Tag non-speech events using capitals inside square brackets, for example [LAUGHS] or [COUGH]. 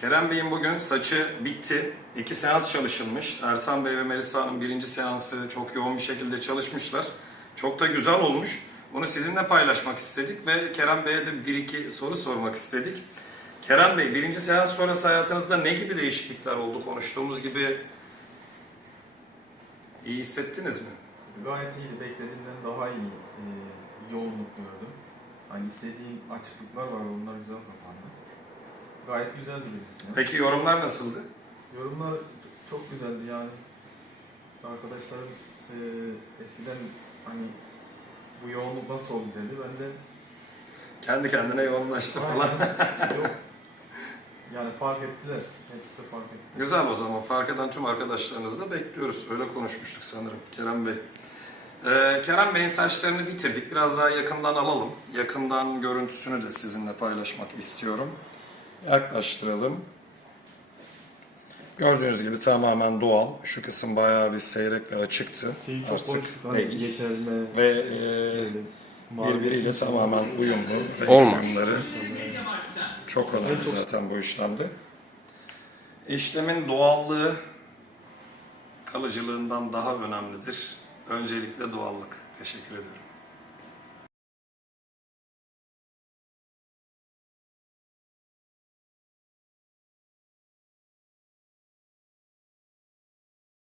Kerem Bey'in bugün saçı bitti. İki seans çalışılmış. Ertan Bey ve Melisa Hanım birinci seansı çok yoğun bir şekilde çalışmışlar. Çok da güzel olmuş. Bunu sizinle paylaşmak istedik ve Kerem Bey'e de bir iki soru sormak istedik. Kerem Bey, birinci seans sonrası hayatınızda ne gibi değişiklikler oldu? Konuştuğumuz gibi iyi hissettiniz mi? Gayet iyiydi. Beklediğimden daha iyi e, yoğunluk gördüm. Hani istediğim açıklıklar var, onlar güzel kapandı. Gayet güzeldi birisi. Peki yorumlar nasıldı? Yorumlar çok güzeldi yani. Arkadaşlarımız e, eskiden hani bu yoğunluk nasıl oldu dedi. Ben de Kendi kendine yoğunlaştı falan. [LAUGHS] Yok. Yani fark ettiler. Hepsi de fark etti. Güzel o zaman. Fark eden tüm arkadaşlarınızı da bekliyoruz. Öyle konuşmuştuk sanırım Kerem Bey. Ee, Kerem Bey'in saçlarını bitirdik. Biraz daha yakından alalım. Yakından görüntüsünü de sizinle paylaşmak istiyorum. Yaklaştıralım. Gördüğünüz gibi tamamen doğal. Şu kısım bayağı bir seyrek ve açıktı. Şeyi çok Artık. Hani değil. yeşerme, Ve e, mavi birbiriyle tamamen uyumlu. Renk Olmaz. uyumları çok önemli çok- zaten bu işlemde. İşlemin doğallığı kalıcılığından daha önemlidir. Öncelikle doğallık. Teşekkür ediyorum.